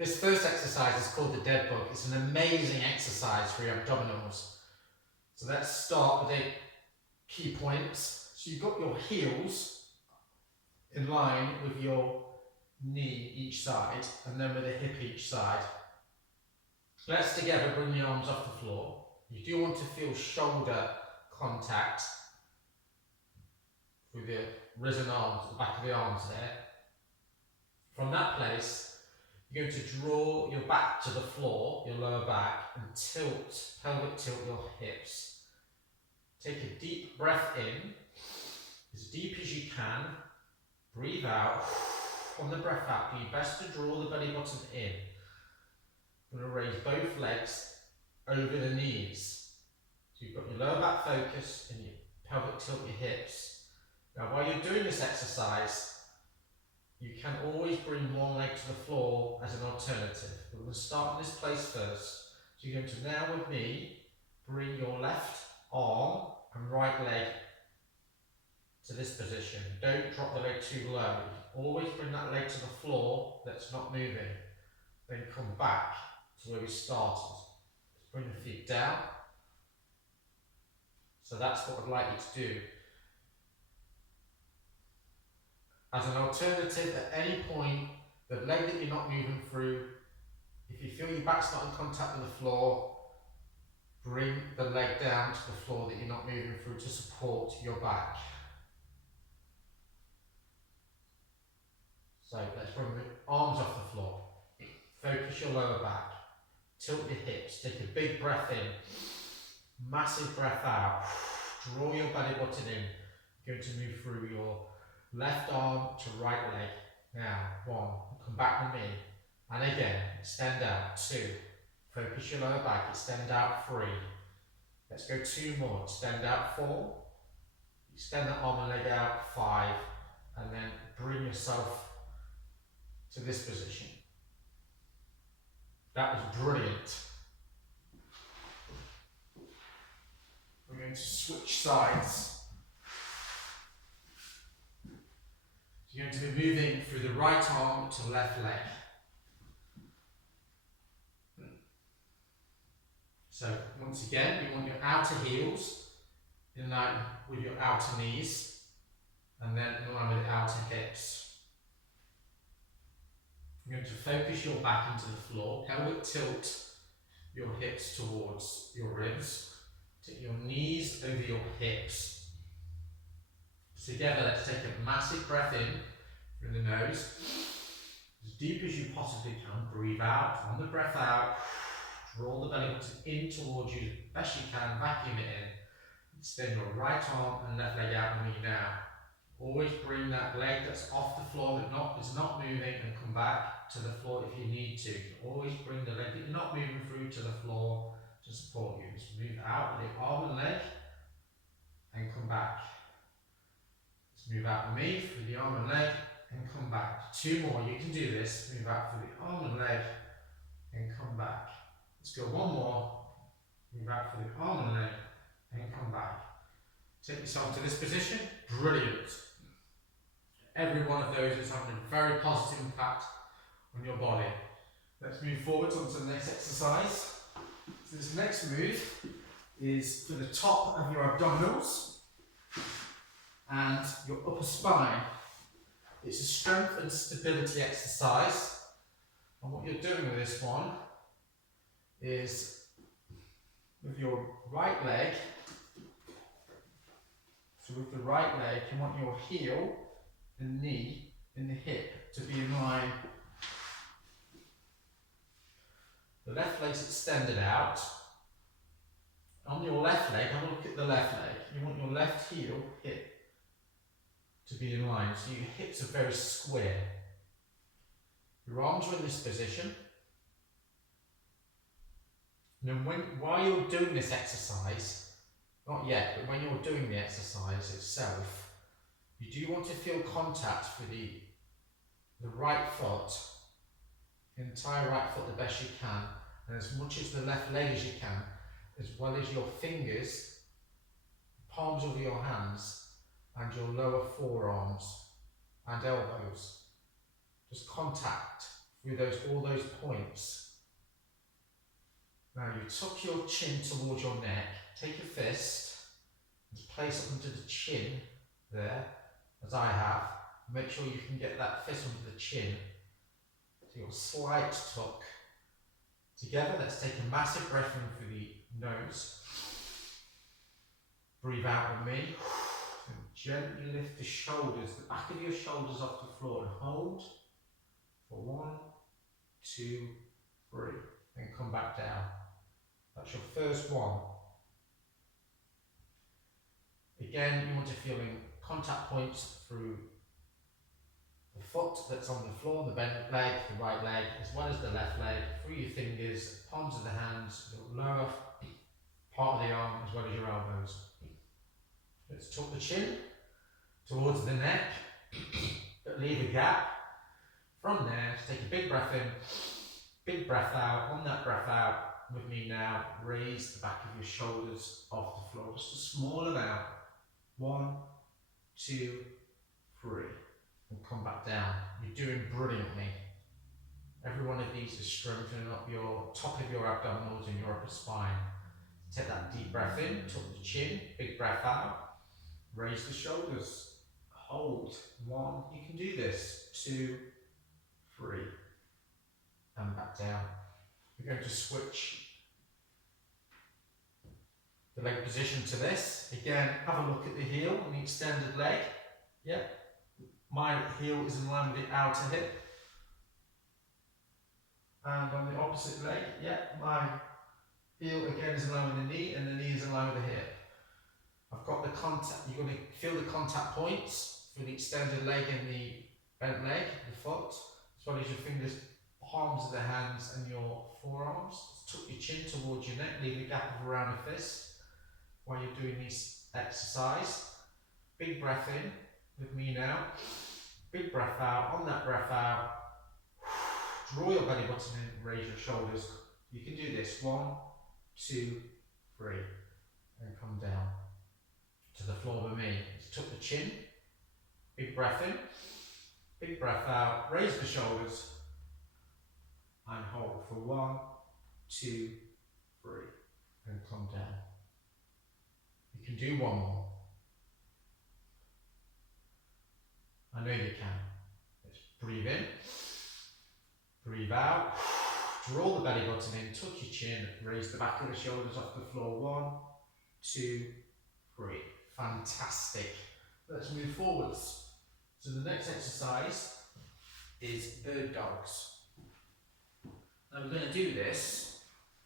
This first exercise is called the dead bug. It's an amazing exercise for your abdominals. So let's start with the key points. So you've got your heels in line with your knee each side, and then with the hip each side. Let's together bring the arms off the floor. You do want to feel shoulder contact with your risen arms, the back of the arms there. From that place, you're going to draw your back to the floor, your lower back, and pelvic tilt your hips. Take a deep breath in, as deep as you can. Breathe out. On the breath out, do your best to draw the belly button in. You're going to raise both legs over the knees. So you've got your lower back focus and your pelvic tilt your hips. Now while you're doing this exercise, you can always bring one leg to the floor as an alternative. We're going to start in this place first. So you're going to now with me, bring your left arm and right leg to this position. Don't drop the leg too low. Always bring that leg to the floor that's not moving. Then come back to where we started. Bring the feet down. So that's what I'd like you to do. As an alternative, at any point, the leg that you're not moving through, if you feel your back's not in contact with the floor, bring the leg down to the floor that you're not moving through to support your back. So let's bring the arms off the floor. Focus your lower back. Tilt your hips. Take a big breath in. Massive breath out. Draw your belly button in. You're going to move through your left arm to right leg. Now, 1. Come back with me. And again, extend out. 2. Focus your lower back. Extend out. 3. Let's go 2 more. Extend out. 4. Extend that arm and leg out. 5. And then bring yourself to this position. That was brilliant. We're going to switch sides. So you're going to be moving through the right arm to left leg. So once again, you want your outer heels in line with your outer knees, and then in line with the outer hips. You're going to focus your back into the floor, pelvic tilt your hips towards your ribs, take your knees over your hips. Together, let's take a massive breath in through the nose, as deep as you possibly can. Breathe out. On the breath out, draw the belly button in towards you as best you can, vacuum it in. Extend your right arm and left leg out with me now. Always bring that leg that's off the floor that is not moving and come back to the floor if you need to. Always bring the leg that you're not moving through to the floor to support you. Just move out with the arm and leg and come back. Let's move out with me through the arm and leg and come back. 2 more, you can do this. Move out through the arm and leg and come back. Let's go 1 more. Move out through the arm and leg and come back. Take yourself to this position. Brilliant. Every one of those is having a very positive impact on your body. Let's move forward onto the next exercise. So this next move is for the top of your abdominals and your upper spine. It's a strength and stability exercise. And what you're doing with this one is with your right leg. So with the right leg, you want your heel, the knee, and the hip to be in line. The left leg's extended out. On your left leg, have a look at the left leg. You want your left heel, hip, to be in line. So your hips are very square. Your arms are in this position. And then while you're doing this exercise, not yet, but when you're doing the exercise itself, you do want to feel contact with the right foot, the entire right foot the best you can, and as much as the left leg as you can, as well as your fingers, palms of your hands, and your lower forearms and elbows. Just contact through all those points. Now you tuck your chin towards your neck, take your fist, and place it under the chin there, as I have. Make sure you can get that fist under the chin. So your slight tuck. Together, let's take a massive breath in through the nose. Breathe out with me. And gently lift the shoulders, the back of your shoulders off the floor, and hold for 1, 2, 3, and come back down. That's your first one. Again, you want to feel in contact points through the foot that's on the floor, the bent leg, the right leg, as well as the left leg, through your fingers, palms of the hands, the lower part of the arm, as well as your elbows. Let's tuck the chin towards the neck, but leave a gap. From there, just take a big breath in, big breath out. On that breath out, with me now, raise the back of your shoulders off the floor, just a small amount. 1, 2, 3, and come back down. You're doing brilliantly. Every one of these is strengthening up your top of your abdominals and your upper spine. Take that deep breath in, tuck the chin, big breath out, raise the shoulders, hold. 1, you can do this. 2, 3, and back down. We're going to switch the leg position to this. Again, have a look at the heel and the extended leg. Yep. My heel is in line with the outer hip. And on the opposite leg, my heel again is in line with the knee, and the knee is in line with the hip. I've got the contact, you're going to feel the contact points for the extended leg and the bent leg, the foot, as well as your fingers, palms of the hands and your forearms. Tuck your chin towards your neck, leave a gap of around a fist while you're doing this exercise. Big breath in with me now. Big breath out. On that breath out, draw your belly button in, raise your shoulders. You can do this. 1, 2, 3, and come down to the floor with me. Just tuck the chin. Big breath in. Big breath out. Raise the shoulders. And hold for 1, 2, 3, and come down. You can do one more. I know you can. Let's breathe in, breathe out, draw the belly button in, tuck your chin, raise the back of the shoulders off the floor. 1, 2, 3. Fantastic. Let's move forwards. So the next exercise is bird dogs. Now we're going to do this.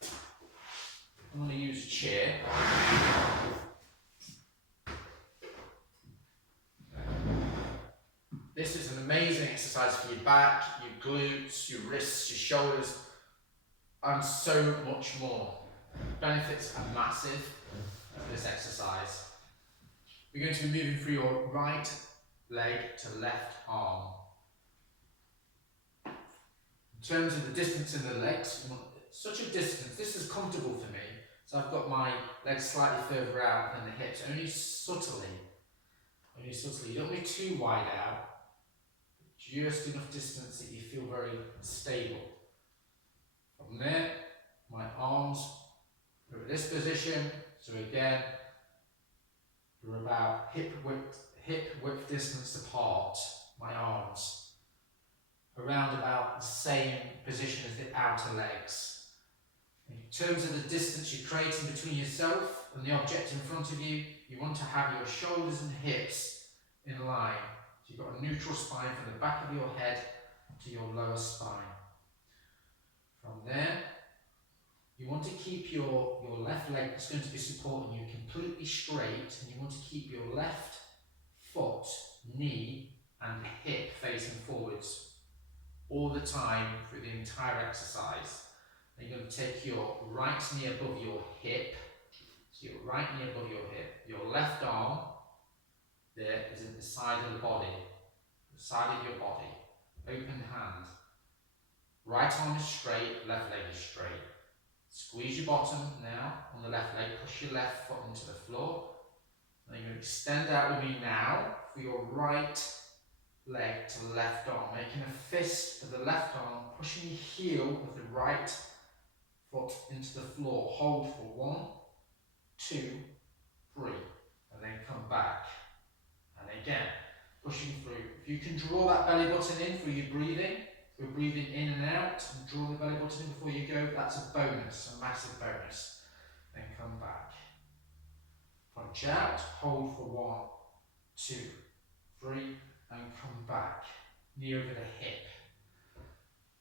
I'm going to use a chair. This is an amazing exercise for your back, your glutes, your wrists, your shoulders, and so much more. Benefits are massive of this exercise. We're going to be moving through your right leg to left arm. In terms of the distance in the legs, such a distance, this is comfortable for me. So I've got my legs slightly further out than the hips, only subtly. You don't be too wide out, just enough distance that you feel very stable. From there, my arms are in this position, so again, we're about hip width distance apart, my arms. Around about the same position as the outer legs. In terms of the distance you're creating between yourself and the object in front of you, you want to have your shoulders and hips in line. So you've got a neutral spine from the back of your head to your lower spine. From there, you want to keep your left leg that's going to be supporting you completely straight, and you want to keep your left foot, knee and hip facing forwards all the time through the entire exercise. Then you're going to take your right knee above your hip, so your right knee above your hip, your left arm there is at the side of the body, the side of your body, open hand. Right arm is straight, left leg is straight. Squeeze your bottom now on the left leg, push your left foot into the floor. Then you're going to extend out with me now for your right leg to the left arm, making a fist of the left arm, pushing the heel of the right foot into the floor. Hold for 1, 2, 3, and then come back. And again, pushing through. If you can draw that belly button in through your breathing, through breathing in and out, and draw the belly button in before you go, that's a bonus, a massive bonus. Then come back. Punch out, hold for 1, 2, 3, and come back. Knee over the hip.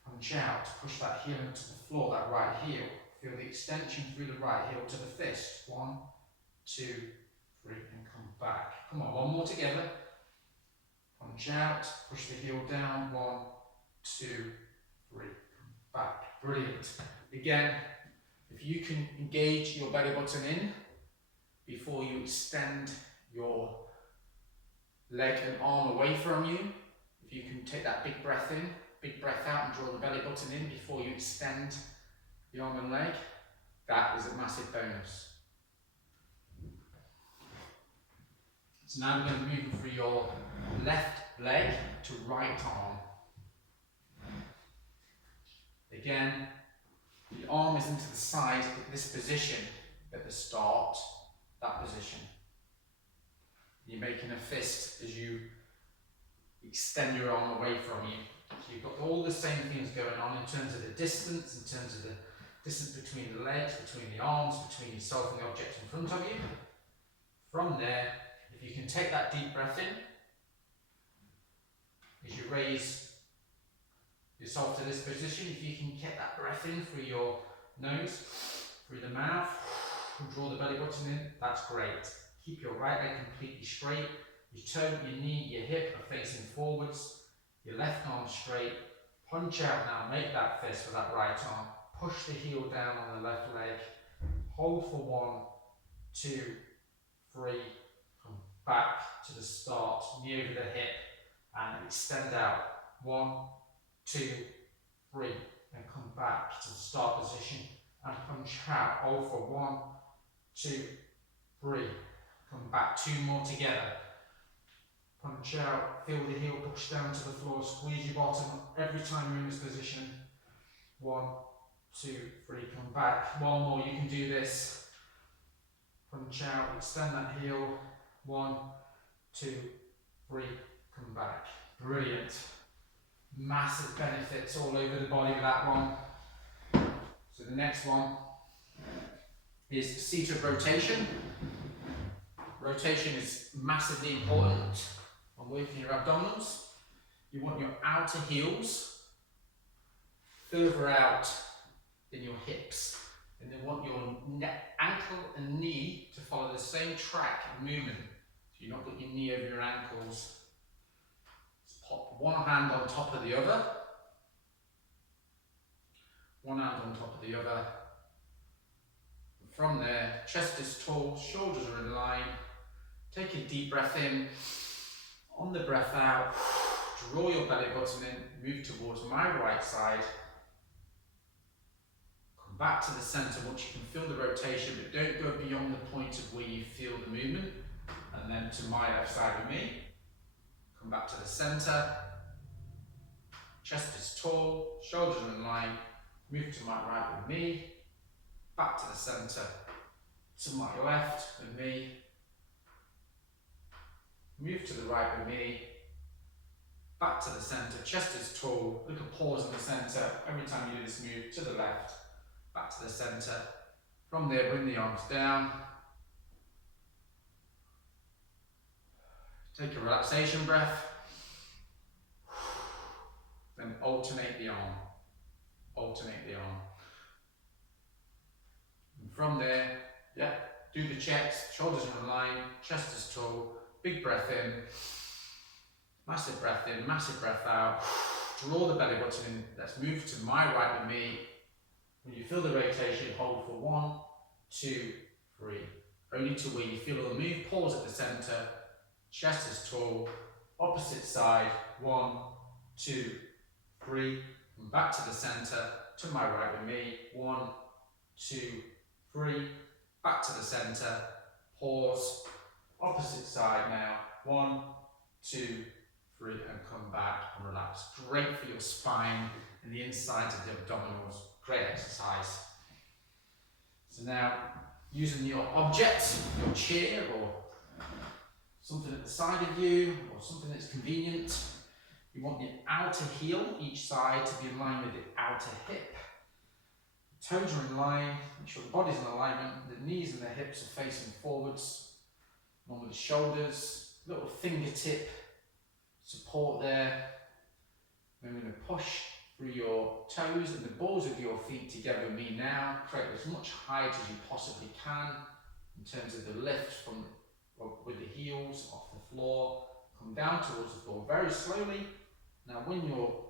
Punch out, push that heel into the floor, that right heel. Feel the extension through the right heel to the fist. 1, 2, 3, and come back. Come on, one more together. Punch out, push the heel down. 1, 2, 3, come back. Brilliant. Again, if you can engage your belly button in before you extend your leg and arm away from you, if you can take that big breath in, big breath out, and draw the belly button in before you extend the arm and leg, that is a massive bonus. So now we're going to move through your left leg to right arm. Again, the arm is into the side at this position at the start, that position. You're making a fist as you extend your arm away from you. So you've got all the same things going on in terms of the distance, in terms of the distance between the legs, between the arms, between yourself and the object in front of you. From there, if you can take that deep breath in, as you raise yourself to this position, if you can get that breath in through your nose, through the mouth, and draw the belly button in, that's great. Keep your right leg completely straight. Your toe, your knee, your hip are facing forwards. Your left arm straight. Punch out now, make that fist with that right arm. Push the heel down on the left leg. Hold for 1, 2, 3. Come back to the start, knee over the hip, and extend out. 1, 2, 3, and come back to the start position and punch out. Hold for 1, 2, 3. Come back, 2 more together. Punch out, feel the heel push down to the floor, squeeze your bottom every time you're in this position. 1, 2, 3, come back. 1 more, you can do this. Punch out, extend that heel. 1, 2, 3, come back. Brilliant. Massive benefits all over the body with that one. So the next one is seated rotation. Rotation is massively important on working your abdominals. You want your outer heels further out than your hips, and you want your ankle and knee to follow the same track of movement. So you're not got your knee over your ankles. Just pop one hand on top of the other. One hand on top of the other. And from there, chest is tall, shoulders are in line. Take a deep breath in. On the breath out, draw your belly button in, move towards my right side. Come back to the centre once you can feel the rotation, but don't go beyond the point of where you feel the movement. And then to my left side with me. Come back to the centre. Chest is tall, shoulders are in line. Move to my right with me. Back to the centre. To my left with me. Move to the right with me, back to the centre, chest is tall, little pause in the centre, every time you do this move, to the left, back to the centre. From there, bring the arms down. Take a relaxation breath. Then alternate the arm, alternate the arm. And from there, do the checks, shoulders are in line, chest is tall. Big breath in, massive breath out. Draw the belly button in. Let's move to my right with me. When you feel the rotation, hold for 1, 2, 3. Only to where you feel the move. Pause at the centre. Chest is tall. Opposite side. 1, 2, 3. And back to the centre. To my right with me. 1, 2, 3. Back to the centre. Pause. Opposite side now. 1, 2, 3, and come back and relax. Great for your spine and the insides of the abdominals. Great exercise. So now, using your object, your chair or something at the side of you, or something that's convenient, you want the outer heel, each side, to be in line with the outer hip. The toes are in line, make sure the body's in alignment, the knees and the hips are facing forwards, along with the shoulders, little fingertip support there. Then we're going to push through your toes and the balls of your feet together with me now. Create as much height as you possibly can in terms of the lift from with the heels off the floor. Come down towards the floor very slowly. Now when your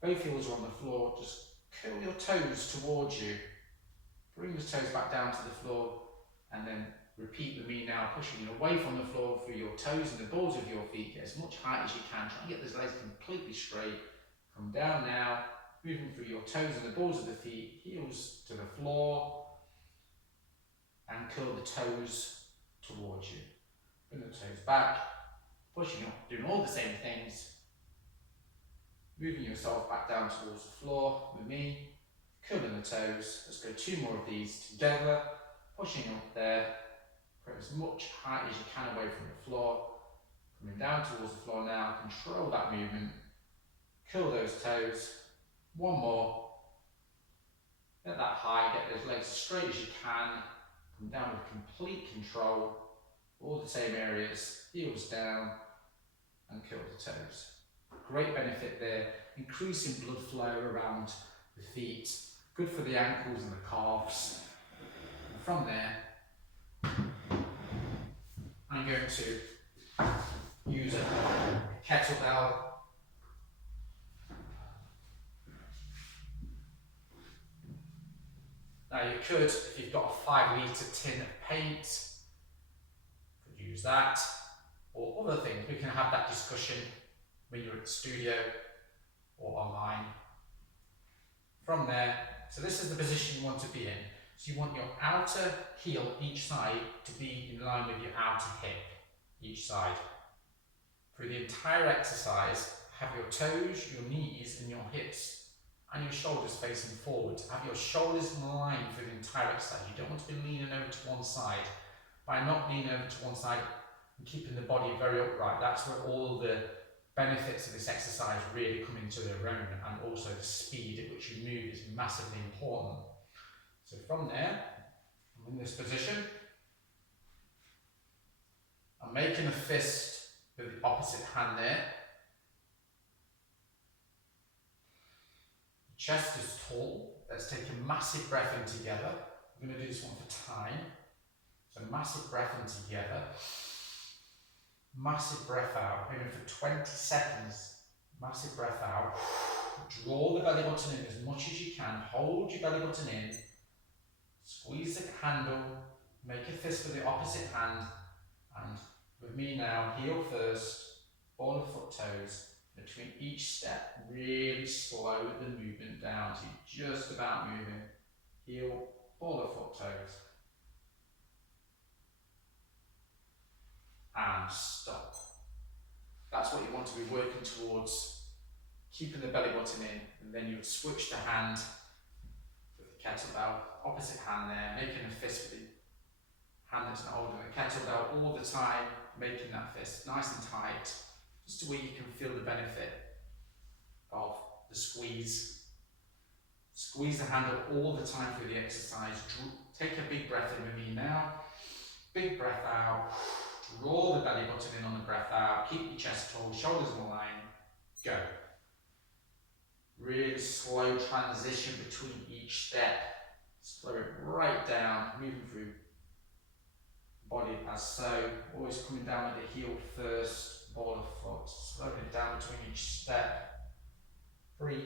both heels are on the floor, just curl your toes towards you. Bring the toes back down to the floor and then repeat with me now, pushing away from the floor through your toes and the balls of your feet. Get as much height as you can. Try and get those legs completely straight. Come down now, moving through your toes and the balls of the feet, heels to the floor, and curl the toes towards you. Bring the toes back, pushing up, doing all the same things. Moving yourself back down towards the floor with me, curling the toes. Let's go 2 more of these together, pushing up there. Create as much height as you can away from the floor. Coming down towards the floor now, control that movement. Curl those toes. 1 more. Get that high, get those legs as straight as you can. Come down with complete control. All the same areas, heels down, and curl the toes. Great benefit there, increasing blood flow around the feet. Good for the ankles and the calves. And from there, I'm going to use a kettlebell. Now you could, if you've got a 5-litre tin of paint, could use that, or other things. We can have that discussion when you're at the studio or online. From there, so this is the position you want to be in. So you want your outer heel, each side, to be in line with your outer hip, each side. Through the entire exercise, have your toes, your knees and your hips and your shoulders facing forward. Have your shoulders in line for the entire exercise. You don't want to be leaning over to one side. By not leaning over to one side and keeping the body very upright, that's where all the benefits of this exercise really come into their own, and also the speed at which you move is massively important. So from there, I'm in this position. I'm making a fist with the opposite hand there. The chest is tall. Let's take a massive breath in together. We're going to do this one for time. So massive breath in together. Massive breath out. Maybe for 20 seconds. Massive breath out. Draw the belly button in as much as you can. Hold your belly button in. Squeeze the handle. Make a fist with the opposite hand. And with me now, heel first, ball of foot toes. Between each step, really slow the movement down. So you're just about moving. Heel, ball of foot toes. And stop. That's what you want to be working towards. Keeping the belly button in, and then you would switch the hand with the kettlebell, opposite hand there, making a fist with the hand that's not holding the kettlebell all the time, making that fist nice and tight, just to where you can feel the benefit of the squeeze. Squeeze the handle all the time through the exercise. Take a big breath in with me now. Big breath out. Draw the belly button in on the breath out. Keep your chest tall, shoulders in line. Go. Really slow transition between each step. Slow it right down, moving through body as so. Always coming down with the heel first, ball of foot. Slowing it down between each step. 3,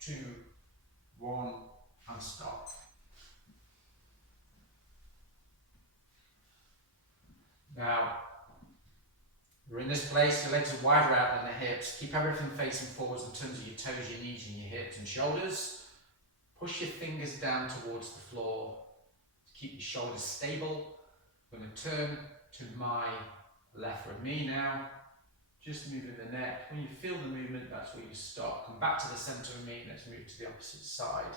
2, 1, and stop. Now, we're in this place, your legs are wider out than the hips. Keep everything facing forwards in terms of your toes, your knees, and your hips and shoulders. Push your fingers down towards the floor to keep your shoulders stable. I'm going to turn to my left with me now. Just moving the neck. When you feel the movement, that's where you stop. Come back to the centre of me. Let's move to the opposite side.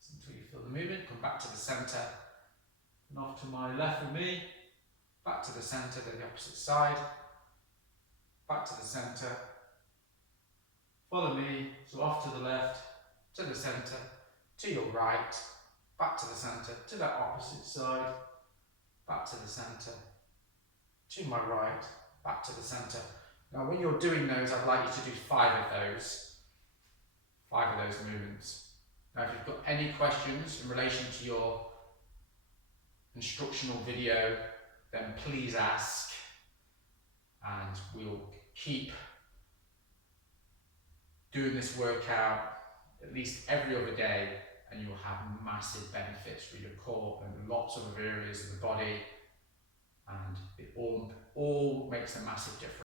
So until you feel the movement, come back to the centre. And off to my left with me. Back to the centre, then the opposite side. Back to the centre. Follow me. So off to the left, to the centre, to your right. Back to the centre, to that opposite side. Back to the centre. To my right. Back to the centre. Now when you're doing those, I'd like you to do 5 of those. 5 of those movements. Now if you've got any questions in relation to your instructional video, then please ask, and we'll keep doing this workout at least every other day, and you'll have massive benefits for your core and lots of other areas of the body, and it all makes a massive difference.